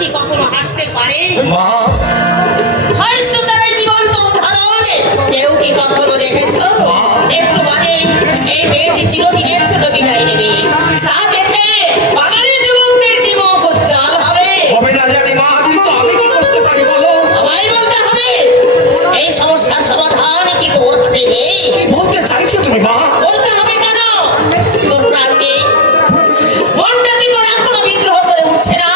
কি কখনো হাসতে পারে? মা সহিষ্ণুতার এই জীবন্ত উদাহরণ কেউ কি কখনো দেখেছ? একটু বাদে এই মেয়েটি চিরদিনের জন্য বিদায় নেবে। তা দেখে বাঙালি যুবকদের কি মুখ উজ্জ্বল হবে? হবে না জানি মা, কিন্তু আমি কি করতে পারি বলো? আমায় বলতে হবে। এই সমস্যার সমাধান কি তোর হাতে নেই? কি বলতে চাইছো তুমি মা? বলতে হবে কেন? তোর প্রাণ নেই? মনটা কি তোর এখনো বিদ্রোহ করে উঠছে না?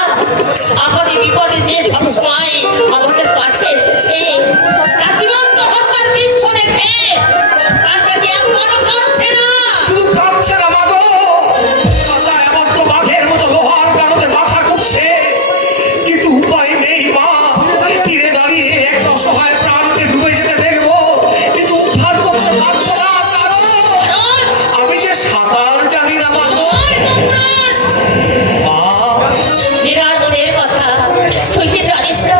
আপদে বিপদে যে সবসময় আমাদের পাশে এসেছে, তার জীবন্ত হত্যার দৃশ্য দেখে তোর প্রাণটা কি একবারও কাঁপছে না? শুধু কাঁদছে না মা গো, মাথায় আমার তো বাঘের মতো লোহার কারণে মাথা ঘুরছে, কিন্তু উপায় নেই মা। তীরে দাঁড়িয়ে একটা অসহায় প্রাণকে ডুবে যেতে দেখবো, কিন্তু উদ্ধার করতে পারবো না, কারণ আমি যে সাঁতার জানি না মা গো। মা মীরার মনের কথা তুই কি জানিস না?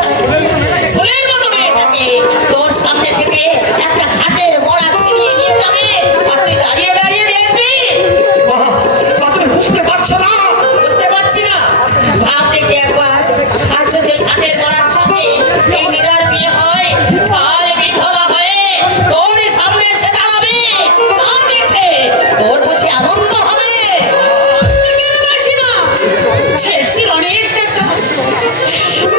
ফুলের মতো মেয়েটাকে তোর সামনে থেকে একটা ঘাটের মোড়া ছিনিয়ে নিয়ে যাবে, আর তুই দাঁড়িয়ে দাঁড়িয়ে দেখবি? মা, মা তুমি বুঝতে পারছো না? বুঝতে পারছি না? ভাব দেখি একবার, আর যদি ঘাটের মোড়ার সঙ্গে এই মীরার বিয়ে হয়, কাল বিধবা হয়ে তোর সামনে এসে দাঁড়াবে, তা দেখে তোর বুঝি আনন্দ হবে? কেন পারছি না? ছেড়ছি অনেকটা তো।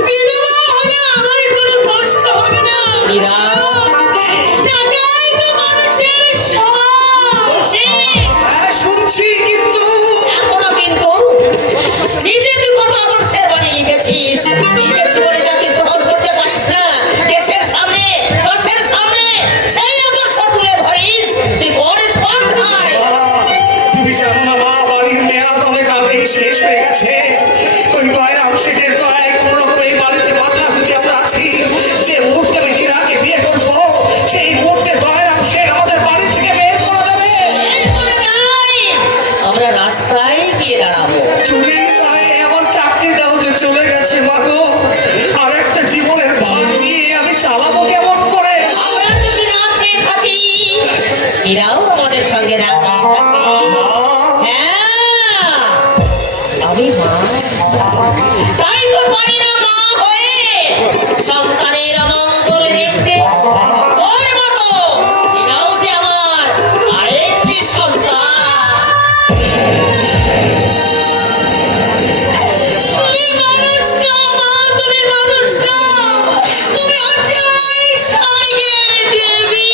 বিধবা হলে আমার কোনো কষ্ট হবে না। মীরা, টাকাই তো মানুষের সব। বলছি, হ্যাঁ শুনছি, কিন্তু এখনো কিন্তু নিজে তুই কত আদর্শের বাণী লিখেছিস, লিখেছি বলে যাকে গ্রহণ করতে পারিস না, দেশের সামনে দশের সামনে সেই আদর্শ তুলে ধরিস, তুই করিস কোথায়? তুমি জানো না মা, বাড়ির মেয়াদ অনেক আগেই শেষ হয়ে গেছে। ওই দয়ারাম শেঠের দয়ায় কোনো রকম এই বাড়িতে মাথা গুঁজে আমরা আছি। যে মুহূর্তে আমি হীরাকে বিয়ে করবো, সেই মুহূর্তে দয়ারাম শেঠ আমাদের বাড়ি থেকে বের করে দেবে। এরপরে যাই, আমরা রাস্তায় গিয়ে দাঁড়াবো। চুরির দায়ে আমার চাকরিটাও যে চলে গেছে মা গো, আর একটা জীবনের ভাগ নিয়ে আমি চালাবো কেমন করে? আমরা যদি রাত পেয়ে থাকি, এরাও আমাদের সঙ্গে রাত পেয়ে থাকবে। মা, হ্যাঁ, আমি মা, তাই তো পারি না মা হয়ে সন্তানের অমঙ্গল দেখতে। তোর মতো এরাও যে আমার আরেকটি সন্তান। তুমি মানুষ না মা, তুমি মানুষ না, তুমি হচ্ছে ওই স্বর্গের দেবী।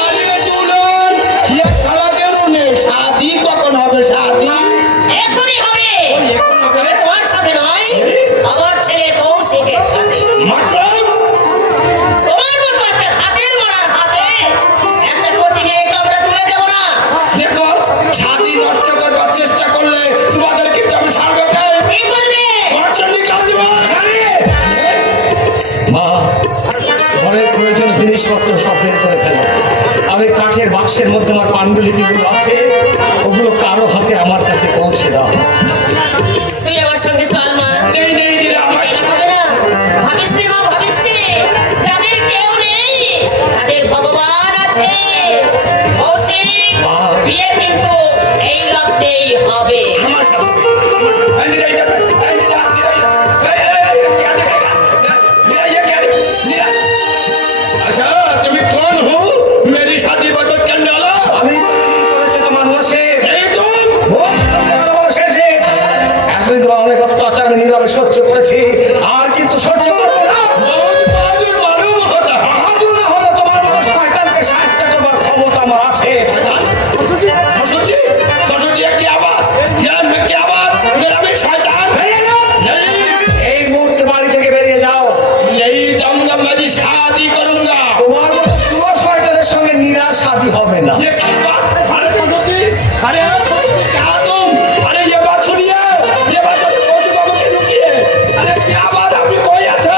আরে দুলন, ये খালা কেন নেই? শাদি কখন হবে? শাদি এখনই হবে। ওই এখন হবে? তবে তোমার সাথে নয়, আমার ছেলে কৌশিকের সাথে। মতলব তোমার মতো একটা হাতের মারার হাতে একটা কচি মেয়েকে আমরা তুলে দেবো না। দেখো, শাদি নষ্ট করবার চেষ্টা করলে তোমাদের কিন্তু আমি ছাড়বো না। কি করবে? মার্শাল নিকাল দিব। মা, ঘরের প্রয়োজন জিনিসপত্র সব বের করে ফেলো। আর ওই কাঠের বাক্সের মধ্যে আমার পাণ্ডুলিপিগুলো আছে, ওগুলো কারো হাতে আমার কাছে পৌঁছে দাও। তুই আমার সঙ্গে চল মা। নেই নেই দিলে আমার সাথে হবে না? ভাবিস নে মা, ভাবিস নে। যাদের কেউ নেই, তাদের ভগবান আছে। কৌশিক, মা। বিয়ে কিন্তু এই লগ্নেই হবে। আমার সাথে এই নিরাই যাবে, এই নিরাই, এই क्या देखेगा? निराई ये क्या निराई? अच्छा তুমি कौन हो? मेरी शादी बर्बाद करने वाला? আমি কি করেছি তোমার নসিব? नहीं तुम এতদিন তোমার অনেক অত্যাচার আমি নীরবে সহ্য করেছি, আর কিন্তু সহ্য করবো না। बहुत बहादुर मालूम होता है। বাহাদুর না হলে তোমার মতো শয়তানকে শাস্তি করবার ক্ষমতা আমার আছে। ससुर जी ये क्या बात? क्या बात? मेरा भी शैतान বেরিয়ে যাও। नहीं এই মুহূর্তে বাড়ি থেকে বেরিয়ে যাও। नहीं जाऊंगा, मैं भी शादी करूंगा। তোমার মতো পুরো শয়তানের সঙ্গে নীরা শাদী হবে না। ये क्या बात? अरे ससुर जी, अरे क्या तुम? अरे ये बात सुनिए, ये बात सोच बाबू की रुकिए। अरे क्या बात, अभी कोई अच्छा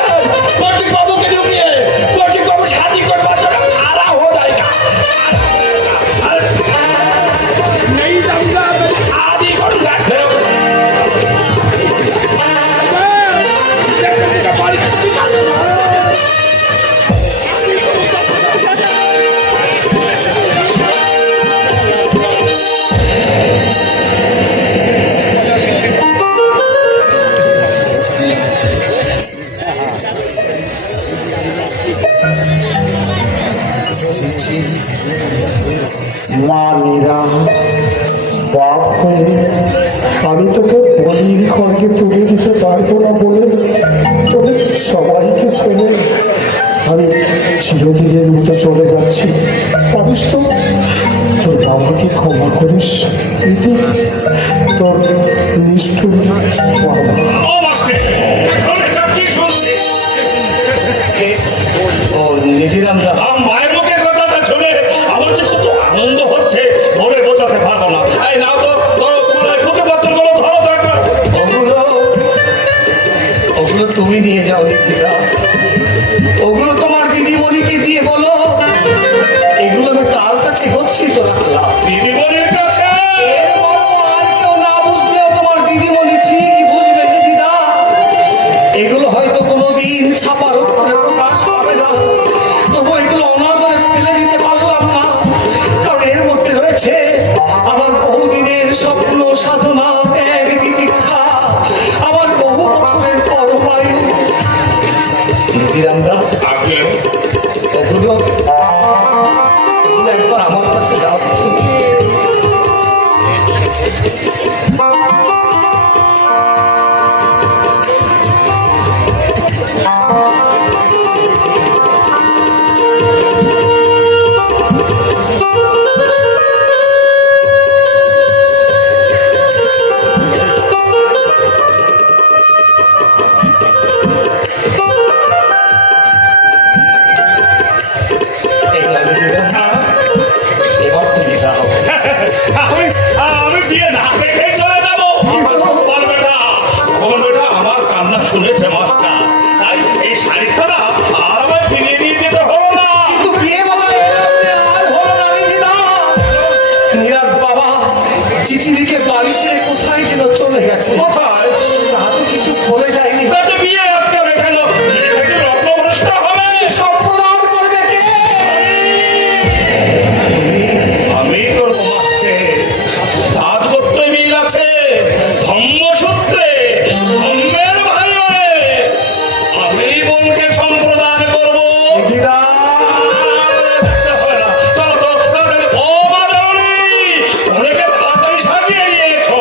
আমাকে ক্ষমা করিস। কিন্তু তোর নিষ্ঠুর বাবা। ও মাস্টার, এখন এসব কি শুনছি? ও নিধিরাম দা, আমার মায়ের মুখে কথাটা শুনে আমার যে কত আনন্দ হচ্ছে বলে বোঝাতে পারবো না। এই নাও তো, ধরো তোমার এই পুঁথিপত্রগুলো ধরো তো একবার। ওগুলো ওগুলো তুমি নিয়ে যাও নিধিরা। ওগুলো তোমার দিদিমণিকে দিয়ে বলো এগুলো আমি তার কাছে গচ্ছিত রাখলাম। দিদিমণির কাছে? এর বড় আর কেউ না বুঝলেও তোমার দিদিমণি ঠিকই বুঝবে দিদিদা। এগুলো হয়তো কোনোদিন ছাপার অক্ষরে প্রকাশ পাবে না, তবু এগুলো অনাদরে ফেলে দিতে পারলাম না, কারণ এর মধ্যে রয়েছে আমার বহুদিনের স্বপ্ন, সাধনা, ত্যাগ, তিতিক্ষা, আমার বহু বছরের পরমায়ু। নিধিরামদা, আগে ওগুলো একবার আমার কাছে দাও। এই নাও নিধিরা, এবার তুমি যাও। আমি বিয়ে না দেখেই চলে যাবো। তোমার বেটা আমার কান্না শুনেছে মাস্টার, তাই এই শাড়িখানা আর আমার ফিরিয়ে নিয়ে যেতে হলো না। কিন্তু বিয়ে বদলে আর হলো না নিধিদা। নীরার বাবা চিঠি লিখে বাড়ি ছেড়ে কোথায় যেন চলে গেছে। কোথায়? তাতে কিছু বলে যায়নি। তাতে বিয়ে আটকাবে কেন? বিয়ে থেকে রত্নভ্রষ্ট হবে। সম্প্রদান করবে কে? আমি করবো মাকে। জাত করতে মিল আছে, ধর্মসূত্রে, ধর্মের ভাইয়ে আমি বোনকে সম্প্রদান করবো। নিধিদা, চলো তো তাড়াতাড়ি। ও মা জননী, অনেকে তাড়াতাড়ি সাজিয়ে নিয়েছো।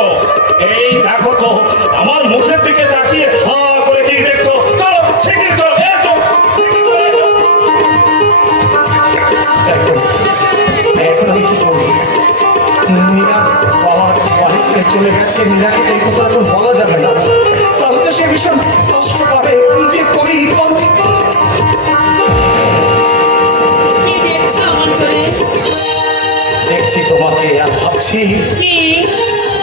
এই দেখো তো আমার মুখের দিকে তাকিয়ে হা করে কি দেখছো? চলো শিগগির চলো, এই তো শিগগির চলে এসো। এখন আমি কি করবো? নীরা বাবা বাড়ি ছেড়ে চলে গেছে, নীরাকে তো এই কথা এখন বলা যাবে না, তাহলে তো সে ভীষণ কষ্ট পাবে। কি যে করি কি দেখছো অমন করে? দেখছি তোমাকে আর ভাবছি কি?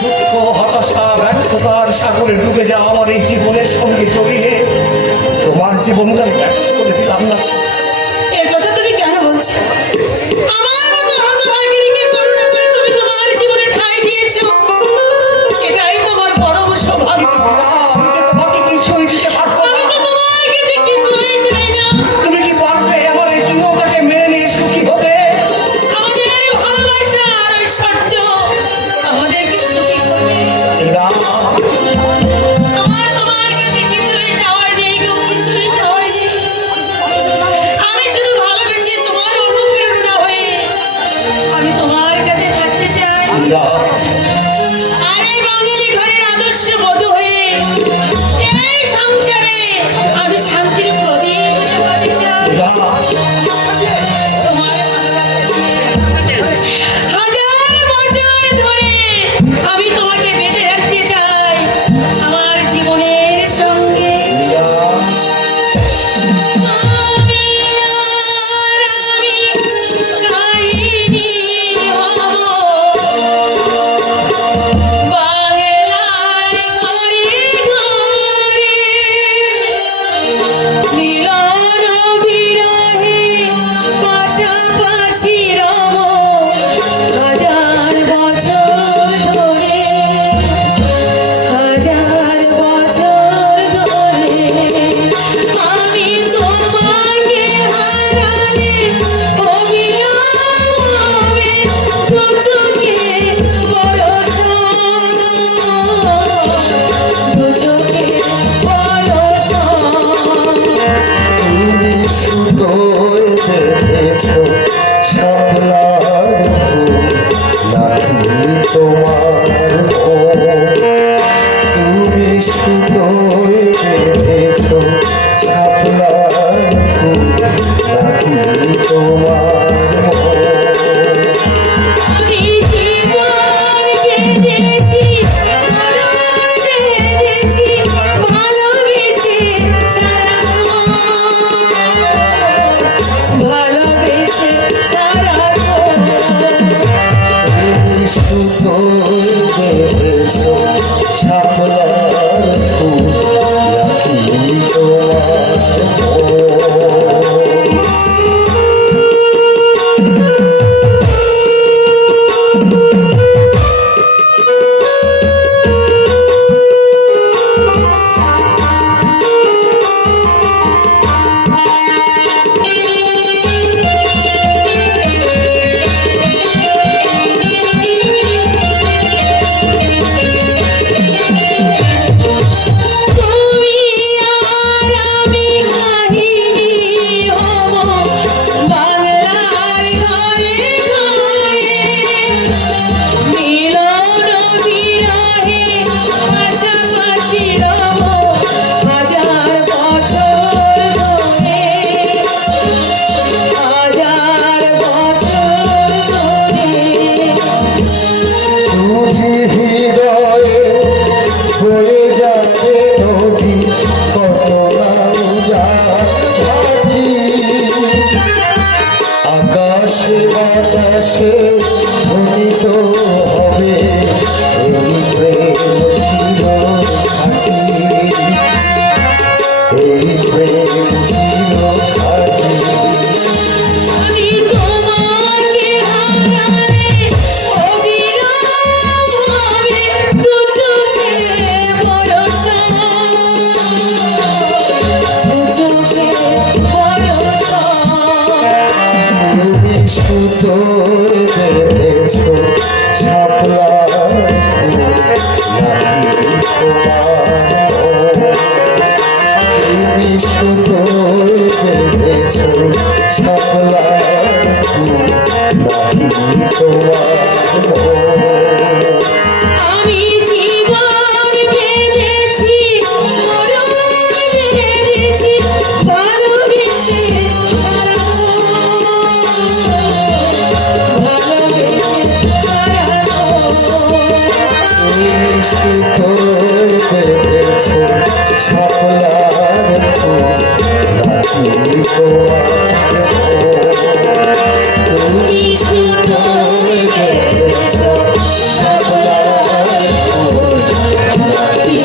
দুঃখ, হতাশা, ব্যর্থতার সাগরে ডুবে যাওয়া আমার এই জীবনের সঙ্গে জড়িয়ে তোমার জীবনটা ব্যর্থ করে দিলাম না। এর কথা তুমি কেন বলছো? আমার মতো হতভাগিনীকে করুণা করে তুমি তোমার জীবনে ঠাঁই দিয়েছো, এটাই তোমার পরম সৌভাগ্য। কিন্তু বাবা, আমি যে তোমাকে কিছুই দিতে পারবো আমি না। তো তোমার কাছে কিছুই চাই না। তুমি কি পারবে আমার এই জীবনটাকে মেনে নিয়ে সুখী হতে? আমাদের ভালোবাসা আর ঐশ্বর্য আমাদেরকে সুখী করবে। নীরা, আমার তোমার কাছে কিছুই চাওয়ার নেই গো, কিছুই চাওয়ার নেই। আমি শুধু ভালোবেসে তোমার অনুপ্রেরণা সারা ভালোবেসে সারা শাপলার ফুল রাখি তোমার তুমি আর আমি কাহিনী হব বাংলার ঘরে ঘরে মিলন বিরহে পাশাপাশি রব হাজার বছর ধরে হাজার বছর ধরে দুটি হৃদয়ে বয়ে যাবে নদী কত ঘাটি আকাশে বাতাসে ধ্বনিত হবে এই প্রেম চির খাটি এই প্রেম চির খাটি আমি তোমাকে হারালে অবিরাম হবে দু চোখে বরষা দু চোখে বরষা তুমি সুতোয় বেঁধেছ শাপলার ফুল নাকি তোমার তুমি সুতোয় বেঁধেছ শাপলার ফুল নাকি তোমার আমি জীবন বেঁধেছি মরণ বেঁধেছি ভালোবেসে সারা ভালোবেসে সারা তুমি সুতোয় বেঁধেছ শাপলার ফুল নাকি তোমার তুমি সুতোয় বেঁধেছ শাপলার ফুল নাকি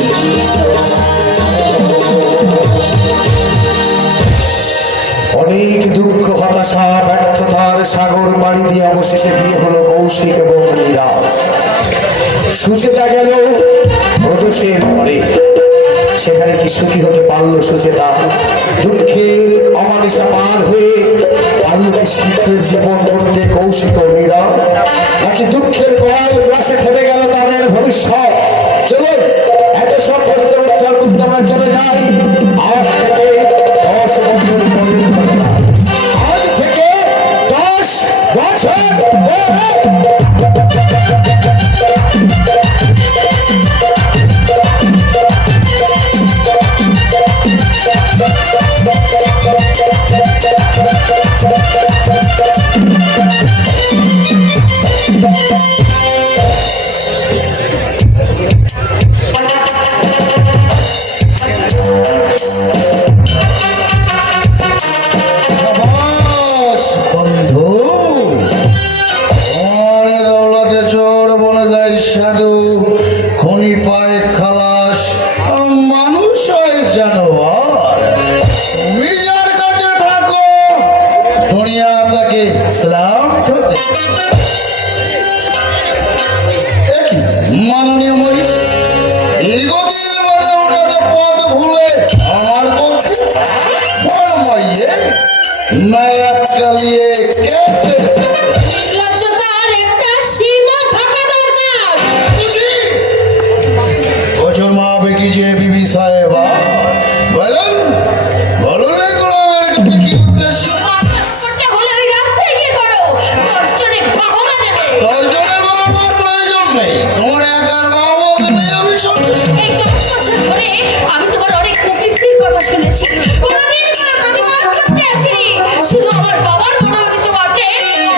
অনেক দুঃখ হতাশা ব্যর্থতার সাগর পাড়ি দিয়ে অবশেষে বিয়ে হলো কৌশিক এবং মীরা। সুচেতা গেল প্রদোষের ঘরে, সেখানে কি সুখী হতে পারলো সুচেতা? দুঃখের অমানিসা পার হয়ে পারল কি সুখের জীবন করতে কৌশিক ও মীরা? নাকি দুঃখের করাল গ্রাসে থেমে গেল তাদের ভবিষ্যৎ? চলুন এত সব প্রশ্নের উত্তর খুঁজতে আমরা চলে যাই আজ থেকে 10 বছর পরের ঘটনা। আজ থেকে 10 বছর পরে সাবাস বন্ধু, তোমার দৌলতে চোর বনে যায় সাধু, খনি পায় খালাস, মানুষ হয় জানোয়ার। তুমি যার কাছে থাকো দুনিয়া তাকে সালাম ঠোকে। মাননীয় মরি দীর্ঘদিন বাদে ওটাতে পথ ভুলে আমার পক্ষে মাইয়ে নয়া কালিয়ে কেটে লজ্জার একটা সীমা থাকা দরকার বছর মা বেটি যে বিবি সাহেবা বলেন বলুন এগুলো আমার কাছে কি উদ্দেশ্য? করতে হলে ওই রাস্তায় গিয়ে করো 10 জনের বাহনা দেবে দশজনের বাবার প্রয়োজন নেই, তোমার একার বাবা বলতে আমি সন্তুষ্ট। এই 10 বছর ধরে আমি তোমার অনেক প্রকৃতির কথা শুনেছি কোনোদিন কোনো প্রতিবাদ করতে আসিনি শুধু আমার বাবার মনোনীত বাতে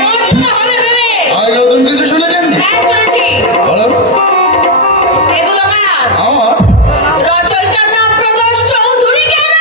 আমার জন্য হবে ভেবে আর নতুন কিছু শুনেছেন? হ্যাঁ শুনেছি বলুন। এগুলো কার আমার রচয়িতার নাম প্রদোষ চৌধুরী কেন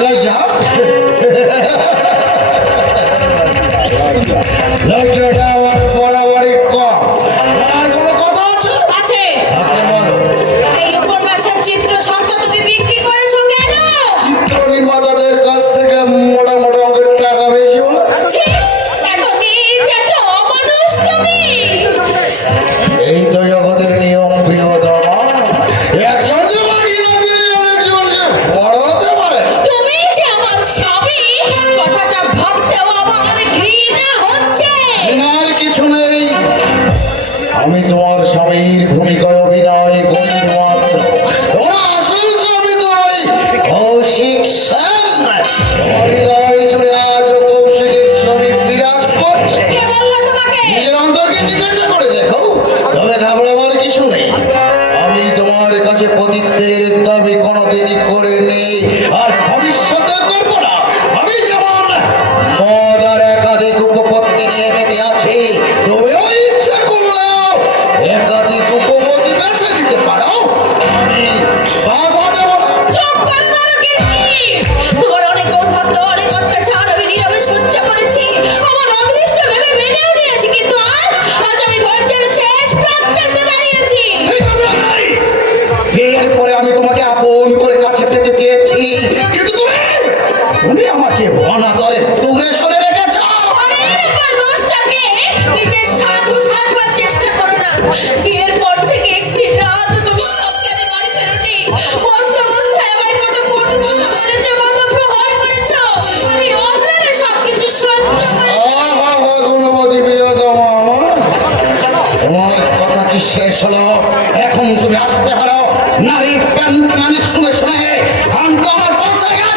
লজ্জা লজ্জাটা আমার বরাবরই কম। আর কোনো কথা আছে? আছে। থাকলে বলো। এই উপন্যাসের চিত্র সত্য তুমি বিক্রি করেছো কেন? চিত্র নির্মাতাদের কাছ থেকে মোটা মোটা অঙ্কের টাকা বেশি হলো। ছি, এত নীচ, এত অমানুষ তুমি। এই তো জগতের নিয়ম প্রিয়তমা। একজনকে মাগি না দিলে আরেকজনকে বড় হতে পারে। তুমি যে আমার স্বামী, কথাটা ভাবতেও আমার ঘৃণা হচ্ছে। আর কিছু নেই, আমি তোমার স্বামীর ভূমিকায় অভিনয় করতে মাত্র। ওরা আসল স্বামী তো ওই কৌশিক সেন। তোমার হৃদয় জুড়ে আজও কৌশিকের ছবি বিরাজ করছে। কে বললো তোমাকে? নিজের অন্তরকে জিজ্ঞাসা করে দেখো, তবে ঘাবড়াবার কিছু নেই। আমি তোমার কাছে পতিত্বের দাবি কোনোদিনই করে নেই, আর ভবিষ্যতে করবো না। আমি যেমন মদ আর একাধিক উপপত্তি নিয়ে বেঁধে আছি, তুমিও ইচ্ছা করলেও একাধিক উপপত্তি বেছে নিতে পারো। আমি বাধা দেব না। চুপ করো নরকেশী। তোমার অনেক ঔদ্ধত্য, অনেক অত্যাচার আমি নীরবে সহ্য করেছি। আমার অদৃষ্ট ভেবে মেনেও নিয়েছি, কিন্তু আজ আমি ধৈর্যের শেষ প্রান্তে এসে দাঁড়িয়েছি। বিয়ের পরে আমি তোমাকে আপন করে কাছে পেতে চেয়েছি, কিন্তু তুমি আমাকে অনাদরে দূরে সরে রেখেছ। পরের উপর দোষ চাপিয়ে নিজের সাধু সাজবার চেষ্টা করো না। বিয়ের পর থেকে একটি রাত তুমি সজ্ঞানে বাড়ি ফেরোনি। মন্দ অবস্থায় আমায় কত কটু কথা বলেছো, কত প্রহার করেছো। আমি অজ্ঞানে সবকিছু সহ্য করেছি। গুণবতী প্রিয়তমা আমার, তোমার কথা কি শেষ হলো? এখন তুমি আসতে পারো। নারীর প্যান্ট শুনে শুনে ঘন্টা আমার পৌঁছে গেল।